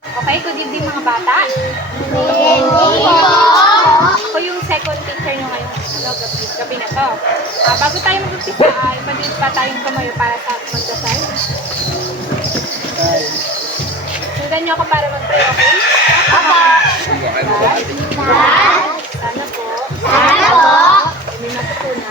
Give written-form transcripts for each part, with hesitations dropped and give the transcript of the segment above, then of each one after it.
Okay, good evening mga bata. Ako yung second teacher nyo ngayong gabi na to. Bago tayo mag-umpisa ay maliit pa tayong tumayo para sa magdasal. Sundan nyo ako para mag-pray, okay? Sana po. May matutunan.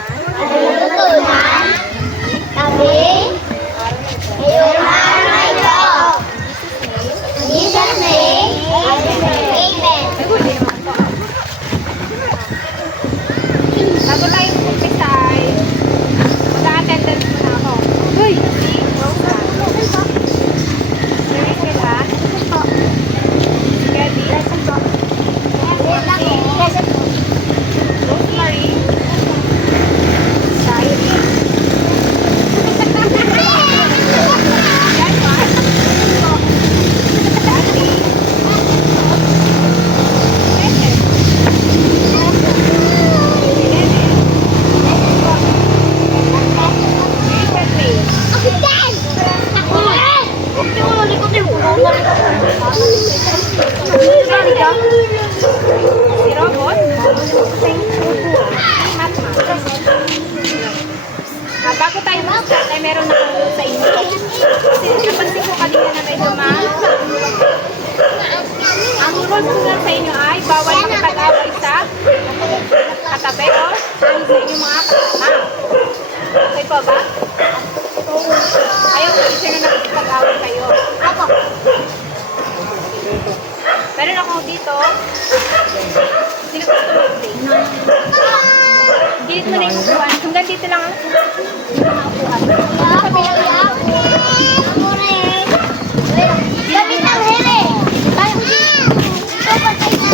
Bago tayo mag-umpisa ay mag-attendance muna ako. Uy! Ready sila? Ready? Rosemary? Diary? Si Robot? Bago tayo mag-start ay meron na ako sa inyo. Kasi napansin ko kanina na medyo ang rules ko lang sa inyo ay bawal makipag-away sa katabi o sa inyong mga kasama. Okay po ba? Ayaw ko isa na nakipag-away kayo. Meron ako dito. Sino gusto mag-play? Gilit mo na yung upuan. Hanggang dito lang ang upuan. Sabi lang ako. Gamit ang hele. Ito pa tayo na.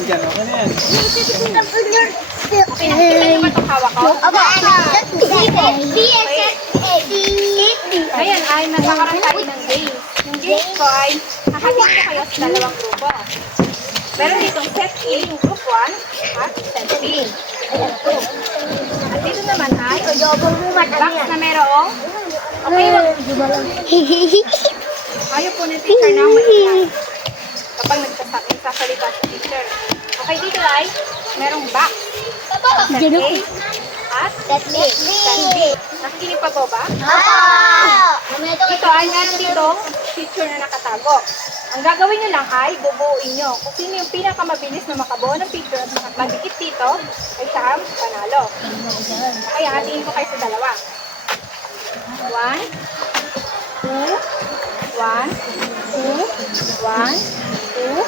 Diyan. Okay na yan. Okay, nakikita niyo ba itong hawak ko? Ayan ay nagkakaroon tayo ng games. Yung games ko ay hahatin ko kayo sa dalawang grupo. Meron ditong set A, yung group 1, at set B. Ayan po. At dito naman ay box na merong ayaw po ng teacher na maingay kapag nagsasalita sa teacher. Okay, dito ay merong box. Set A at set B. Nakikinig pa po ba? Ito ay meron ditong picture na nakatago. Ang gagawin nyo lang ay bubuuin nyo. Kung sino yung pinakamabilis na makabuo ng picture at makapagdikit dito, ay siya ang panalo. Okay, hatiin ko kayo sa dalawa. 1, 2, 1, 2, 1, 2,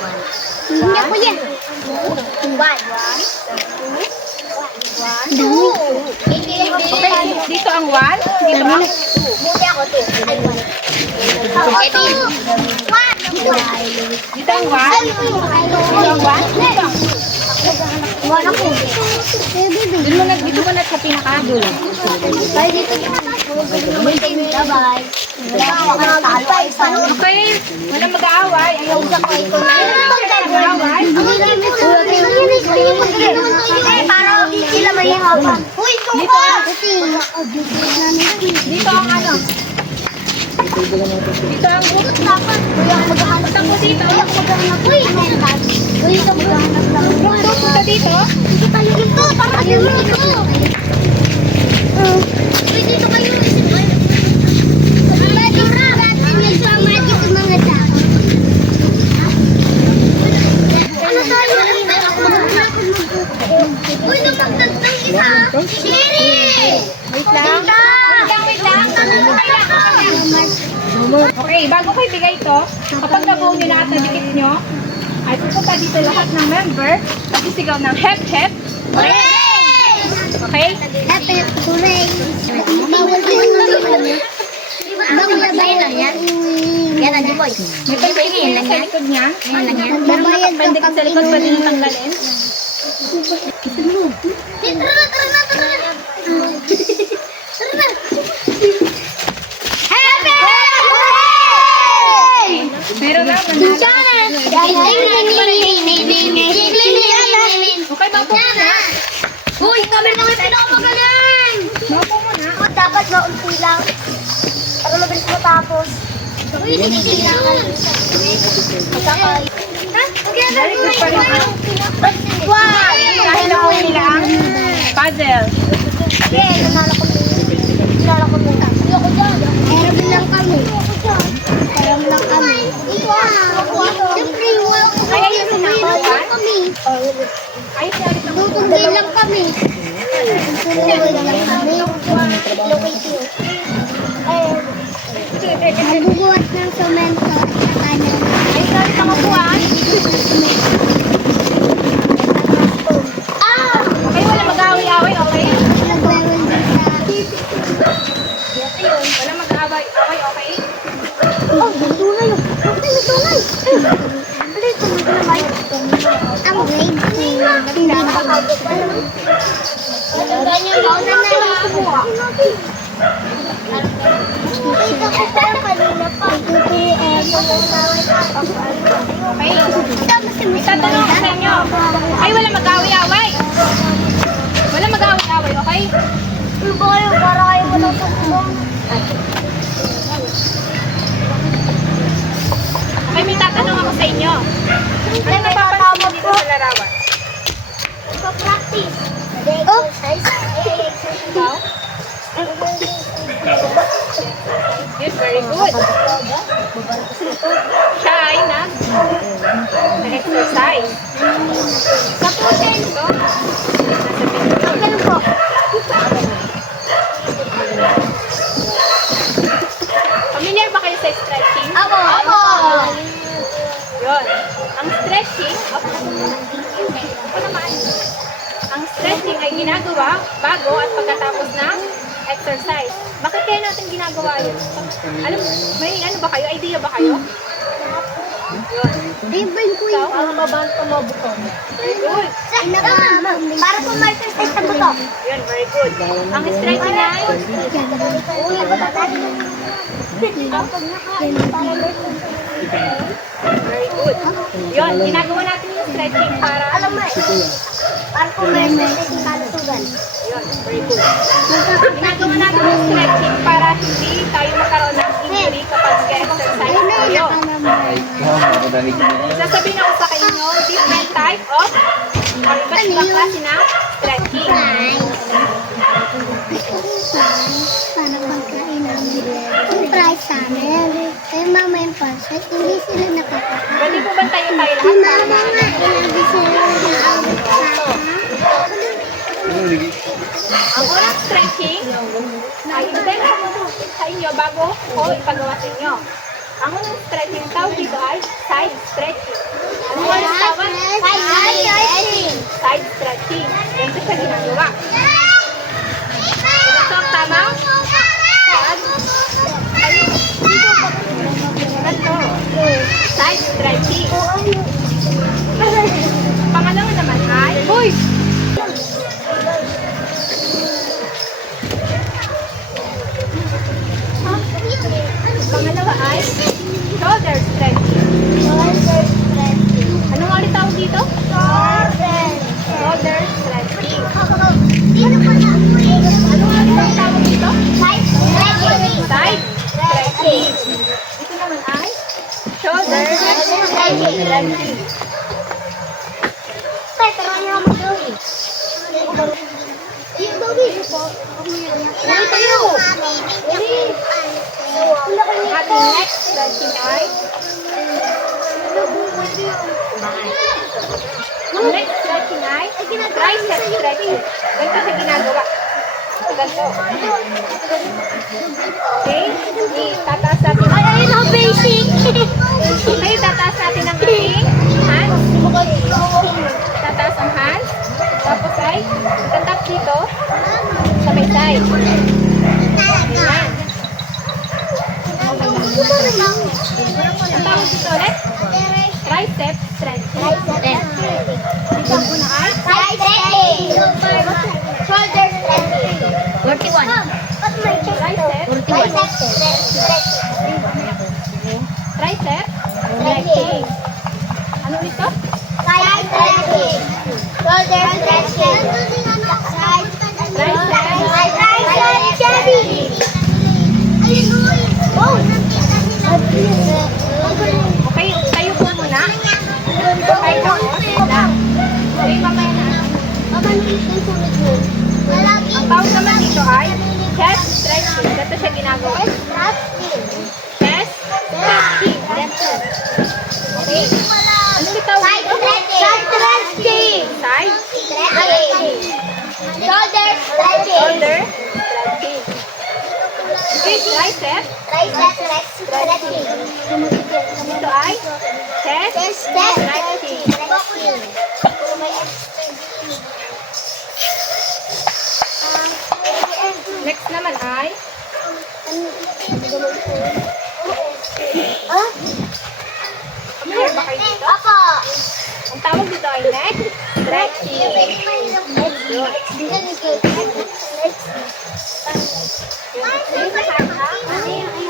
1, 2, 1, 2. Okay, dito ang 1, dito ang 2. Dito ang 1, dito ang 1, dito mo na sa pinakadulo. Okay, wala mag-aaway. Ayaw sa ko ito na. Mag-aaway. Dito ang ano? Dito ang group. Punta po dito. Punta dito. Dito kayo. Wait lang. Okay, bago ko ibigay ito, kapag nabuo nyo na at nadikit nyo, ay pupunta dito lahat ng member at sisigaw ng hep hep. Okay? May pagpingin sa likod niya. Meron nakapendikit sa likod, pwede nyo tanggalin. Meron na, manalo. Okay, bang po na? Uy! na may pinakamagaling! Maupo muna. O, dapat maunti lang. Para mabilis matapos. Uy, hindi lang. Magkakay. Ha? Very good pa rin. Wow! Dahil na po nila ang puzzle. Yeah, nanalo ko. Nanalo ko muna. Hindi ako dyan. Meron lang kami. Meron lang kami. Siyempre, wala ko. Kaya yun na Meron kami. Ayos na rin ang Tutuloy lang kami. Tutuloy lang kami. Locating. Naguguwas ng semento sa kanan. ayos na rin ang upuan. Ah! Okay, wala mag-away-away, okay? Nagmeron din sa... Wala mag-away-away, okay? Oh, may tunay. May tunay. Ano yung tunay na ang grade 2. Hindi ba kagod pa naman? Ganyan ba na nalakuha? Ito ko tayo kanina pa. Okay. Itatanong ko sa inyo. Ay, wala mag-away-away. Wala mag-away-away, okay? Ano ba kayo? Para kayo mo lang sa Okay, may tatanong ako sa inyo. Ano napapansin niyo dito sa larawan? Practice. Oh! Ikaw? Yes, very good. Siya ay nag-exercise. Sa pusin ito, nasa Ganun po. familiar ba kayo sa stretching? Ako. Ako. Yun. Ang stretching, ang stretching ay ginagawa bago at pagkatapos ng exercise. Bakit kaya natin ginagawa yun? Alam, may ano ba kayo? Idea ba kayo? Yun. Ayun ko yun. Ang mabanto mo buto. Very good. Para po ma-exercise sa buto. Yun, very good. Ang stretching ay Uy, very good. Yun, ginagawa natin yung stretching para alam mo para po ma-exercise sa kalusugan. yun, very good. Ginagawa natin yung stretching para hindi tayo magkaroon ng injury kapag nag-exercise tayo. Sasabihin ako sa inyo, different type of or iba't ibang klase ng stretching. Para pagkain namin. Yung price namin. Kaya mama yung pansit, hindi sila nakakakain. Pwede po ba tayo lahat Yung para mama nga, hindi sila nakakakain. ang unang stretching ay ibigay ko sa inyo bago ko ipagawa sa inyo. Ang unang stretching tawag dito ay side stretching. Ano ba ang tawag? Side stretching. Ganito siya ginagawa. Ito ang tama? Ganito. Side stretching. Pangalawa naman ay pangalawa ay shoulder stretching. Anong ulit tawag dito? Shoulder stretching. Anong ulit ang tawag dito? Side stretching. Ito naman ay shoulder stretching. Ang ating next stretching ay ang next stretching ay tricep stretching. Ganito siya ginagawa. Ganito. Okay? Tataas natin. Basic! Okay, tataas natin ang ating hands. Tataas ang hands. Tapos ay tatap dito sa may side. Ayan. Ang tawag dito ulit? Tricep stretching. Dito po na ay Shoulder stretching. 41. Tricep stretching. Ano ito? Side stretching. Shoulder stretching. Side Ano tawag dito? Side stretching. Side? Shoulder stretching. Shoulder? Stretching. Okay, tricep. Tricep stretching. Ito ay chest. Chest Stretching. stretching. Next naman ay familiar ba kayo dito? Ako. Ang tawag dito ay neck stretching. Yung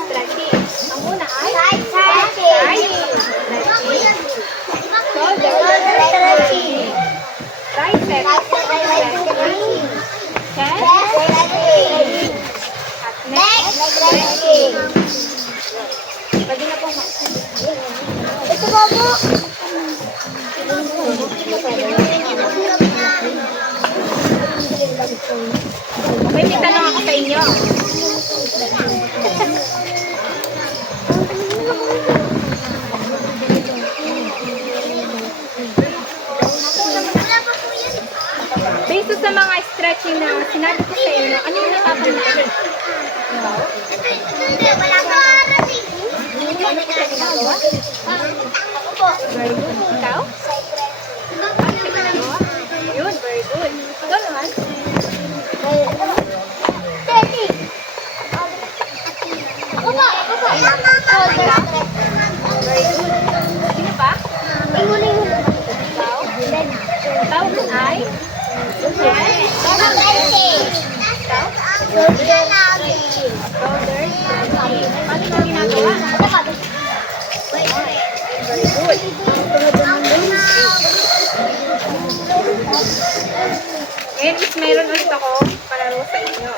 stretching. Ang una ay Side stretching. shoulder Stretching. tricep stretching. Chest at neck stretching. Pwede na po Ito ba po? May tanong ako sa inyo. Based sa mga stretching na sinabi ko sa inyo, ano yung natatandaan? Wala ko arating. Ano ko sa ginagawa? Ako po. Very good. Ikaw? Ano sa ginagawa? Yun, very good. Ikaw naman? Stretching. Ako po. Very good. Sino pa? Inguling. Ikaw? Ikaw ay? Yes. Stretching. Ikaw? Shoulder stretching. Shoulder stretching. Paano ito ginagawa? Very good. Ngayon is meron ulit ako palaro sa inyo.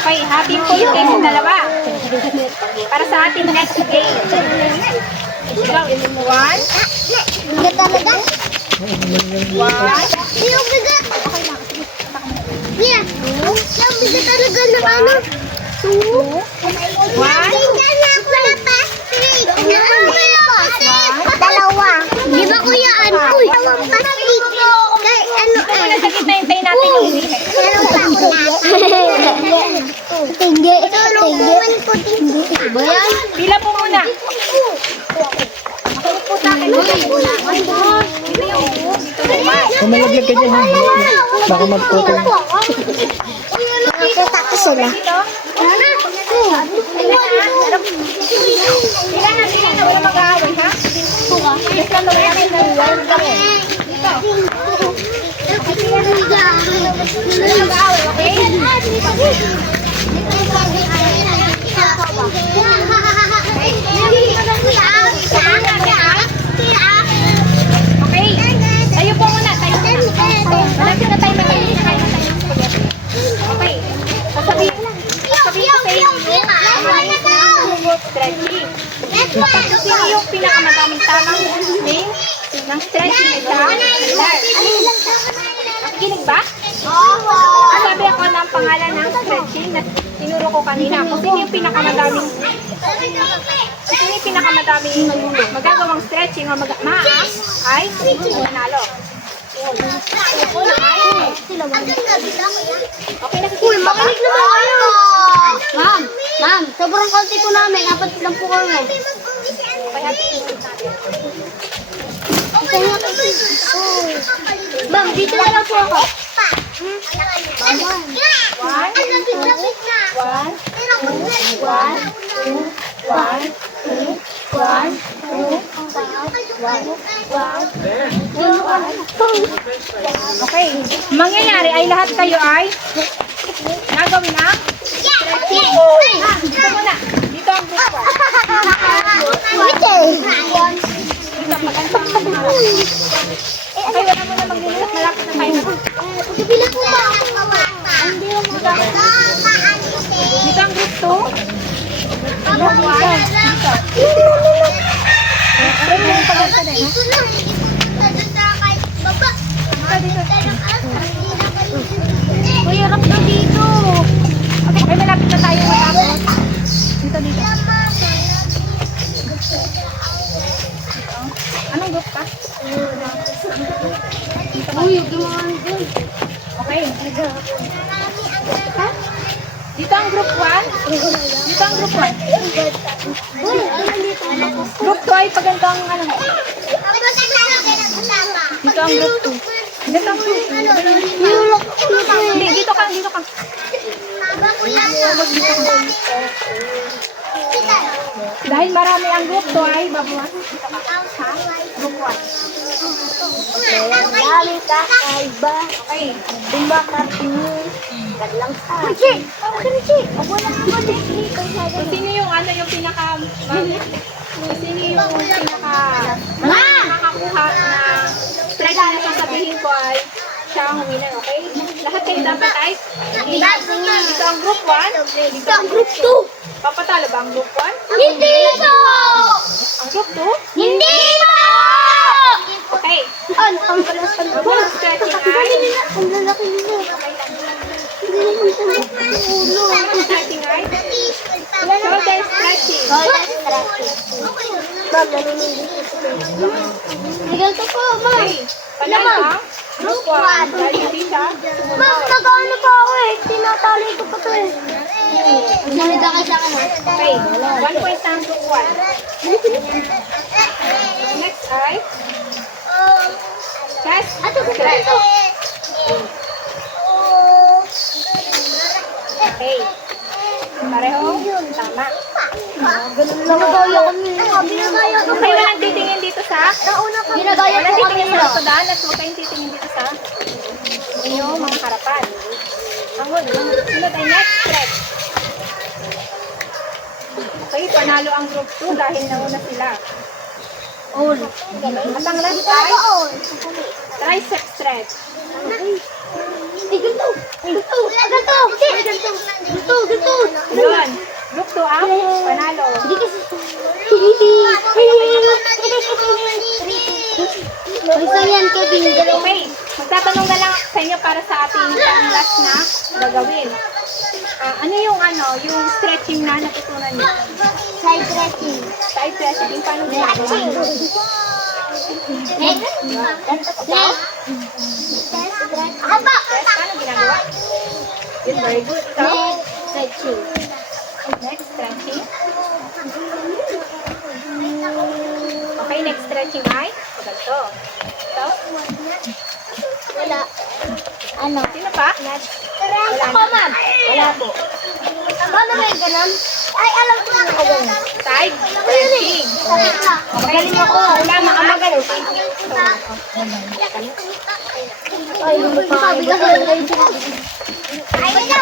Okay, happy full kayo sa dalawa. Para sa ating next game. Ikaw, one. Bigat talaga. One. Yung bigat. Yeah. Yung bigat talaga ng ano. Two. One. Tingnan na ako na pastry. Dalawa. Di ba kuya ano? Dalawang pastry. Kay ano Muna sa gitna, hintayin natin yung uwi. Tingge. Tulungan ko dito. Ba yan? Pila po muna. Makinig po sa akin. Dito yung dito naman. Malaglag ka dyan, ha? Baka magputol. Nakakita sila. Dito. Pila na, wala mag-aaway, ha? Yes lang, wala namin nag-aaway kami. Dito. Wala mag-aaway, okay? Okay. Tayo po muna. Tayo muna. Malapit na tayo mag-aaway na kayo. Okay. Sasabihin ko sa inyo stretching. Sino yung pinakamadaming tamang using ng stretching ito? Nakikinig ba? Sabi ako ng pangalan ng stretching na tinuro ko kanina. Kung sino yung pinakamadaming magagawang stretching o maas ay manalo. Una ay okay na Uy, makinig naman kayo. Ma'am, sobrang konti po namin. Apat lang po kami. Ma'am, dito na lang po ako. Okay. Mangyayari ay lahat kayo ay gagawin ang stretching. Dito muna. Dito ang group ko. Dito, maganda ang mga. Okay, wala mo na maglilipat. Malapit na tayo na. Kabila po ba? Hindi lang oh. Group 1. Dito. Spread mo yung pagkakita na, ha? Dito lang. Dito sa kahit baba. Dito. Uy, harap na dito. Okay, ay malapit na tayo matapos. Dito. Anong group ka? Uy, gumawa dun. Okay. Ha? Dito ang group 1. Dito ang group 1. Uy, ano dito? Group 2 ay pagandang ano. Dito ang group 2. Dito ang group 2. Nilulok. Hindi, dito ka. Dahil marami ang group 2 ay babawasan dito ka. Ha? Group 1. Dami ka, kaiba. Okay. Dumakating. Kadlang sa. Chi! Chi! Ako na ako din. So, sino yung ano yung pinaka... Sino yung pinaka... Nakakakuha na strike na sasabihin ko ay siya ang winner, okay? Lahat kayo dapat ay dito ang group 1, dito ang group 2. Papatalo ba ang group 1? Hindi po! Ang group 2? Hindi po! Okay. Ano ang balasan Ang group stretching ay... Ang lalaki nila. Hindi naman sa ulo. Ang stretching ay... Shoulder stretching. Ma'am, naninindig. Ganito po, ma'am. Okay. Panalo ang group 1. Dahil hindi siya Ma'am, sumunod. nag-ano pa ako eh. Tinatali ko pa to eh. Nalida ka sa ano? Okay. 1 point ang group 1. Next ay... Chest stretch. Okay. Pareho? Tama. Ginagaya kami. Ginagaya kami. Okay, walang titingin dito sa... Ginagaya Walang ko kami. titingin sa likodaan at huwag kayong titingin dito sa inyong mga harapan. Ang sunod ay next stretch. Okay, panalo ang group 2 dahil nauna sila. At ang last ay tricep stretch. Ganito. Yun. Group 2 ang panalo. Gusto yan, Kevin. Okay, magtatanong na lang sa inyo para sa ating last na gagawin. Ano yung stretching na natutunan niyo? Side dressing. Side stretching, paano ginagawa? Haba. Yes, paano ginagawa? Yes, very good. Ikaw? Stretching. Next stretching. Okay, next stretching ay ganito. Ito? Wala. Ano? Sino pa? Ako, ma'am. Wala po. Paano ba yung ganun? Ay, alam ko na ako ganun. Side stretching. Magaling ako. Wala, magaling. Ay, sabi ka sa Ay, kanya!